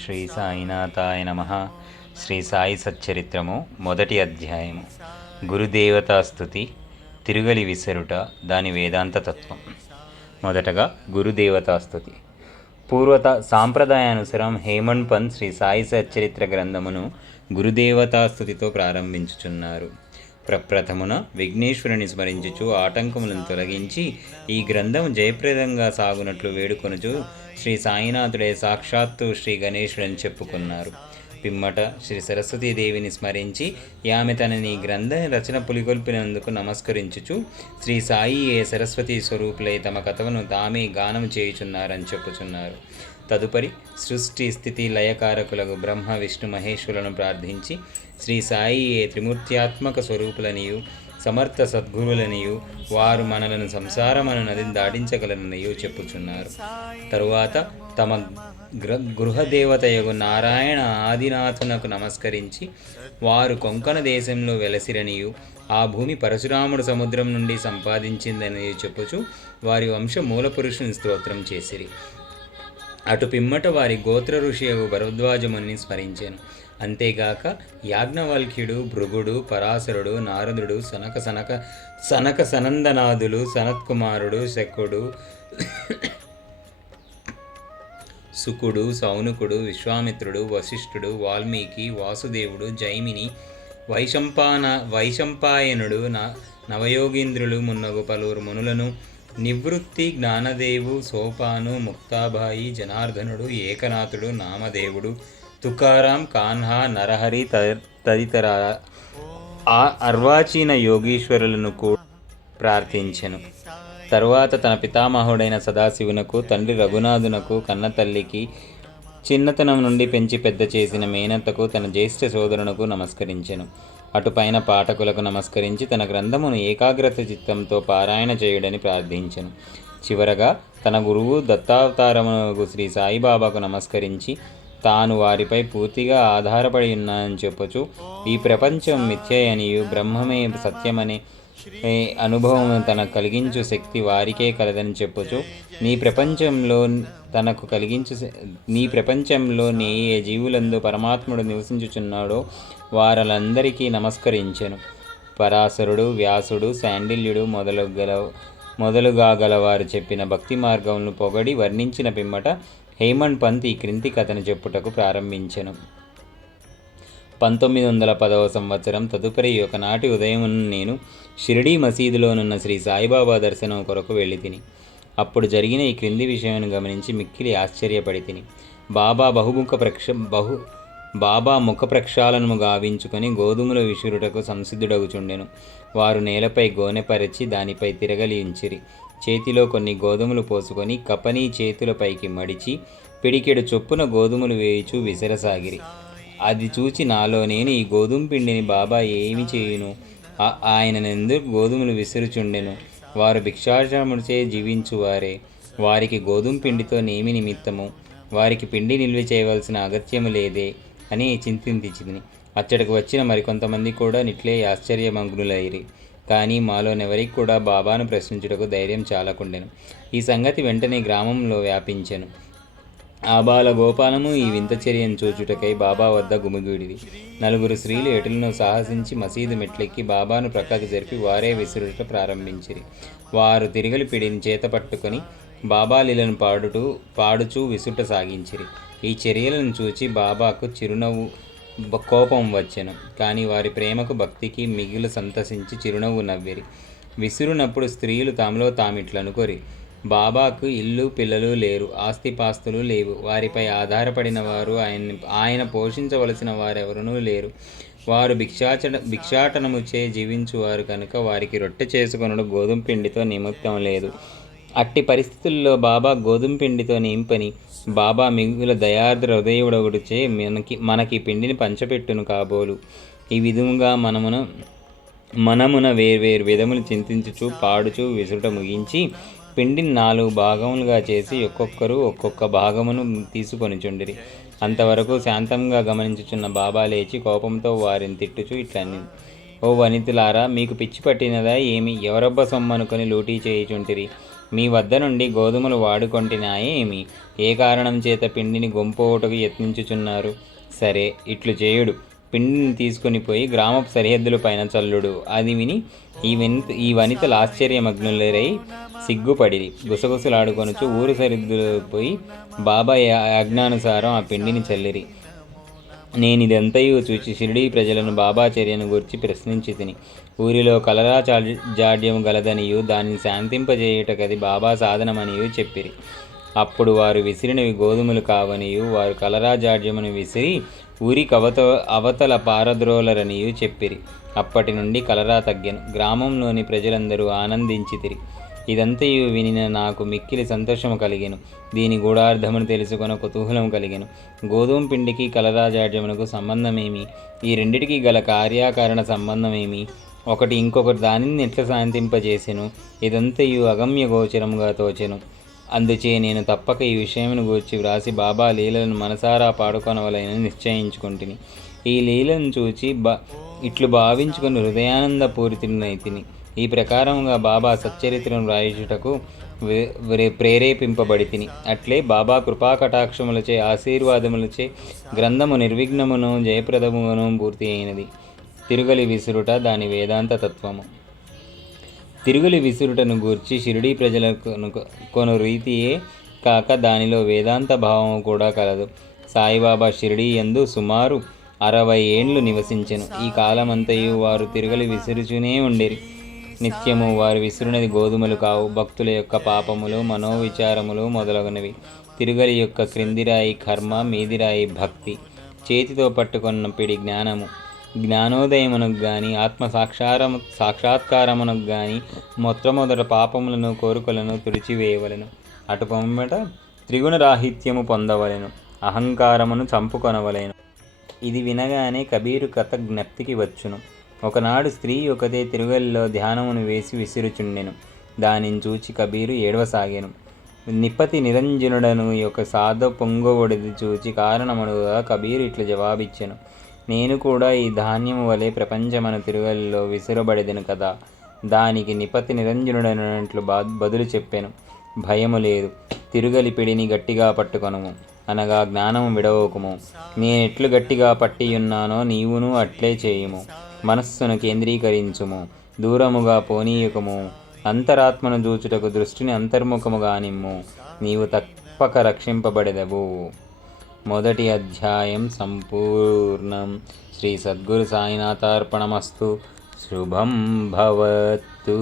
శ్రీ సాయినాథాయ నమ. శ్రీ సాయి సచ్చరిత్రము మొదటి అధ్యాయము. గురుదేవతాస్తుతి, తిరుగలి విసరుట, దాని వేదాంత తత్వం. మొదటగా గురుదేవతాస్తుతి. పూర్వత సాంప్రదాయానుసారం హేమండ్ పంత్ శ్రీ సాయి సచ్చరిత్ర గ్రంథమును గురుదేవతాస్తుతితో ప్రారంభించుచున్నారు. ప్రప్రథమున విఘ్నేశ్వరుని స్మరించుచు ఆటంకములను తొలగించి ఈ గ్రంథం జయప్రదంగా సాగునట్లు వేడుకొనుచు శ్రీ సాయినాథుడే సాక్షాత్తు శ్రీ గణేశుడని చెప్పుకున్నారు. పిమ్మట శ్రీ సరస్వతీదేవిని స్మరించి ఆమె తనని గ్రంథ రచన పులిగొల్పినందుకు నమస్కరించుచు శ్రీ సాయి ఏ సరస్వతీ స్వరూపులై తమ కథను తామే గానం చేయుచున్నారని చెప్పుచున్నారు. తదుపరి సృష్టి స్థితి లయకారకులకు బ్రహ్మ విష్ణు మహేశ్వరులను ప్రార్థించి శ్రీ సాయి ఏ త్రిమూర్త్యాత్మక స్వరూపులనియు సమర్థ సద్గురులనియు వారు మనలను సంసారమను నదిని దాటించగలననియు చెప్పుచున్నారు. తరువాత తమ గృహదేవతయగు నారాయణ ఆదినాథునకు నమస్కరించి వారు కొంకణ దేశంలో వెలసిరనియు ఆ భూమి పరశురాముడు సముద్రం నుండి సంపాదించిందని చెప్పుచు వారి వంశ మూల పురుషుని స్తోత్రం చేసిరి. అటు పిమ్మట వారి గోత్ర ఋషియగు భరద్వాజముని స్మరించాను. అంతేగాక యాజ్ఞవల్క్యుడు, భృగుడు, పరాశరుడు, నారదుడు, సనక సనందనాథులు, సనత్కుమారుడు, శకుడు, సుకుడు, సౌనకుడు, వశిష్ఠుడు, వాల్మీకి, వాసుదేవుడు, జైమిని, వైశంపాయనుడు, నవయోగీంద్రులు మున్నగు పలువురు మునులను, నివృత్తి, జ్ఞానదేవు, సోపాను, ముక్తాబాయి, జనార్దనుడు, ఏకనాథుడు, నామదేవుడు, తుకారాం, కాన్హా, నరహరి తదితర అర్వాచీన యోగీశ్వరులను కూడా ప్రార్థించెను. తరువాత తన పితామహుడైన సదాశివునకు, తండ్రి రఘునాథునకు, కన్నతల్లికి, చిన్నతనం నుండి పెంచి పెద్ద చేసిన మేనత్తకు, తన జ్యేష్ఠ సోదరునకు నమస్కరించెను. అటుపైన పాఠకులకు నమస్కరించి తన గ్రంథమును ఏకాగ్రత చిత్తంతో పారాయణ చేయుడని ప్రార్థించెను. చివరగా తన గురువు దత్తావతారమునకు శ్రీ సాయిబాబాకు నమస్కరించి తాను వారిపై పూర్తిగా ఆధారపడి ఉన్నానని చెప్పుచు ఈ ప్రపంచం మిథ్యయనియు బ్రహ్మమే సత్యమనే అనుభవం తనకు కలిగించు శక్తి వారికే కలదని చెప్పుచు నీ ప్రపంచంలో నే ఏ జీవులందు పరమాత్ముడు నివసించుచున్నాడో వారందరికీ నమస్కరించెను. పరాశరుడు, వ్యాసుడు, శాండిల్యుడు మొదలుగా గలవారు చెప్పిన భక్తి మార్గములను పొగడి వర్ణించిన పిమ్మట హేమండ్ పంత్ ఈ క్రింది కథను చెప్పుటకు ప్రారంభించెను. 1910వ సంవత్సరం తదుపరి ఒకనాటి ఉదయమున నేను షిరిడీ మసీదులోనున్న శ్రీ సాయిబాబా దర్శనం కొరకు వెళ్ళి తిని అప్పుడు జరిగిన ఈ క్రింది విషయాన్ని గమనించి మిక్కిలి ఆశ్చర్యపడి తిని. బాబా ముఖ ప్రక్షాళనము గావించుకొని గోధుమల విసురుటకు సంసిద్ధుడగుచుండెను. వారు నేలపై గోనెపరచి దానిపై తిరగలించిరి. చేతిలో కొన్ని గోధుమలు పోసుకొని కపని చేతులపైకి మడిచి పిడికెడు చొప్పున గోధుమలు వేయుచూ విసరసాగిరి. అది చూచి నాలో నేను ఈ గోధుమ పిండిని బాబా ఏమి చేయును? ఆయననెందుకు గోధుమలు విసురుచుండెను? వారు భిక్షాటనముచే జీవించువారే, వారికి గోధుమ పిండితో నేమి నిమిత్తము? వారికి పిండి నిల్వ చేయవలసిన అగత్యము లేదే అని చింతించితిని. అచ్చటకు వచ్చిన మరికొంతమంది కూడా నిట్లే ఆశ్చర్యమగ్నులైరి. కానీ మాలోనెవరికి కూడా బాబాను ప్రశ్నించుటకు ధైర్యం చాలకుండెను. ఈ సంగతి వెంటనే గ్రామంలో వ్యాపించెను. ఆబాల గోపాలము ఈ వింత చర్యను చూచుటకై బాబా వద్ద గుమిగూడిరి. 4 స్త్రీలు ఎటులను సాహసించి మసీదు మెట్లెక్కి బాబాను ప్రక్కకు జరిపి వారే విసురుట ప్రారంభించిరి. వారు తిరగలి పిడిని చేత పట్టుకొని బాబా లీలను పాడుచూ విసుట సాగించిరి. ఈ చర్యలను చూచి బాబాకు చిరునవ్వు కోపం వచ్చెను. కానీ వారి ప్రేమకు భక్తికి మిగులు సంతసించి చిరునవ్వు నవ్విరి. విసురునప్పుడు స్త్రీలు తాములో తామిట్లనుకోరి, బాబాకు ఇల్లు పిల్లలు లేరు, ఆస్తిపాస్తులు లేవు, వారిపై ఆధారపడిన వారు ఆయన పోషించవలసిన వారెవరూ లేరు, వారు భిక్షాటనముచే జీవించువారు కనుక వారికి రొట్టె చేసుకొనుడు గోధుమ పిండితో నిమిత్తం లేదు. అట్టి పరిస్థితుల్లో బాబా గోధుమ పిండితో నింపని బాబా మిగుల దయార్ద్ర హృదయుడొకటిచే మనకి పిండిని పంచపెట్టును కాబోలు. ఈ విధముగా మనమున వేర్వేరు విధములు చింతించుచు పాడుచు విసురుట ముగించి పిండిని 4 భాగములుగా చేసి ఒక్కొక్కరు ఒక్కొక్క భాగమును తీసుకొనిచుండిరి. అంతవరకు శాంతంగా గమనించుచున్న బాబా లేచి కోపంతో వారిని తిట్టుచు ఇట్లని, ఓ వనితులారా, మీకు పిచ్చి పట్టినదా ఏమి? ఎవరొబ్బ సొమ్మనుకొని లూటీ చేయుచుంటిరి? మీ వద్ద నుండి గోధుమలు వాడుకొంటినాయే ఏమి? ఏ కారణం చేత పిండిని గొంపోవుటకు యత్నించుచున్నారు? సరే, ఇట్లు చేయుడు. పిండిని తీసుకుని పోయి గ్రామపు సరిహద్దుల పైన చల్లుడు. అది విని ఈ వనితలు ఆశ్చర్యమగ్నులరై సిగ్గుపడిరి. గుసగుసలాడుకొనుచు ఊరు సరిహద్దులు పోయి బాబా ఆజ్ఞానుసారం ఆ పిండిని చల్లిరి. నేనిదంతయు చూచి షిరిడీ ప్రజలను బాబా చర్యను గూర్చి ప్రశ్నించి తిని. ఊరిలో కలరా జాడ్యము గలదనియు దానిని శాంతింపజేయుటకది బాబా సాధనమనియు చెప్పిరి. అప్పుడు వారు విసిరినవి గోధుమలు కావనియు వారు కలరా జాడ్యమును విసిరి ఊరికి అవతల పారద్రోలరనియు చెప్పిరి. అప్పటి నుండి కలరా తగ్గెను. గ్రామంలోని ప్రజలందరూ ఆనందించితిరి. ఇదంతయు వినిన నాకు మిక్కిలి సంతోషము కలిగెను. దీని గూఢార్థమును తెలుసుకొన కుతూహలం కలిగెను. గోధుమ పిండికి కలరా జాడ్యమునకు సంబంధమేమి? ఈ రెండిటికి గల కార్యాకారణ సంబంధమేమి? ఒకటి ఇంకొకటి దానిని ఎట్లా శాంతింపజేసెను? ఇదంతయు అగమ్య గోచరముగా తోచెను. అందుచే నేను తప్పక ఈ విషయమును గూర్చి వ్రాసి బాబా లీలను మనసారా పాడుకొనవలెనని నిశ్చయించుకుంటుని. ఈ లీలను చూచి ఇట్లు భావించుకుని హృదయానంద పూరితునైతిని. ఈ ప్రకారముగా బాబా సచ్చరిత్రను వ్రాయుటకు ప్రేరేపింపబడి తిని. అట్లే బాబా కృపాకటాక్షములచే ఆశీర్వాదములచే గ్రంథము నిర్విఘ్నమును జయప్రదమును పూర్తి అయినది. తిరుగలి విసురుట దాని వేదాంత తత్వము. తిరుగలి విసురుటను గూర్చి షిరిడీ ప్రజలకు కొను రీతియే కాక దానిలో వేదాంత భావము కూడా కలదు. సాయిబాబా షిరిడీ యందు సుమారు 60 ఏండ్లు నివసించెను. ఈ కాలమంతయు వారు తిరుగలి విసురుచునే ఉండిరి. నిత్యము వారు విసురునది గోధుమలు కావు, భక్తుల యొక్క పాపములు, మనోవిచారములు మొదలగునవి. తిరుగలి యొక్క క్రిందిరాయి కర్మ, మీదిరాయి భక్తి. చేతితో పట్టుకొన్న పిడి జ్ఞానము. జ్ఞానోదయమునకు గాని ఆత్మ సాక్షాత్కారమునకు గాని మొట్టమొదట పాపములను కోరికలను తుడిచివేయవలెను. అటు పొమ్మట త్రిగుణరాహిత్యము పొందవలెను. అహంకారమును చంపుకొనవలెను. ఇది వినగానే కబీరు కథ జ్ఞప్తికి వచ్చును. ఒకనాడు స్త్రీ ఒకతే తిరుగలిలో ధ్యానమును వేసి విసురుచుండెను. దానిని చూచి కబీరు ఏడవసాగెను. నిపతి నిరంజనుడను యొక్క సాధ పొంగవుడిది చూచి కారణముగా కబీరు ఇట్లా జవాబిచ్చెను. నేను కూడా ఈ ధాన్యము వలె ప్రపంచమను తిరుగలిలో విసురబడెదను కదా. దానికి నిపతి నిరంజనుడనట్లు బదులు చెప్పెను. భయము లేదు, తిరుగలి పిడిని గట్టిగా పట్టుకొనుము, అనగా జ్ఞానము విడవకుము. నేనెట్లు గట్టిగా పట్టియున్నానో నీవును అట్లే చేయుము. మనస్సును కేంద్రీకరించుము, దూరముగా పోనీయకము. అంతరాత్మను చూచుటకు దృష్టిని అంతర్ముఖముగా నిమ్ము. నీవు తప్పక రక్షింపబడెదవు. మొదటి అధ్యాయం సంపూర్ణం. శ్రీ సద్గురు సాయినాథార్పణమస్తు. శుభం భవతు.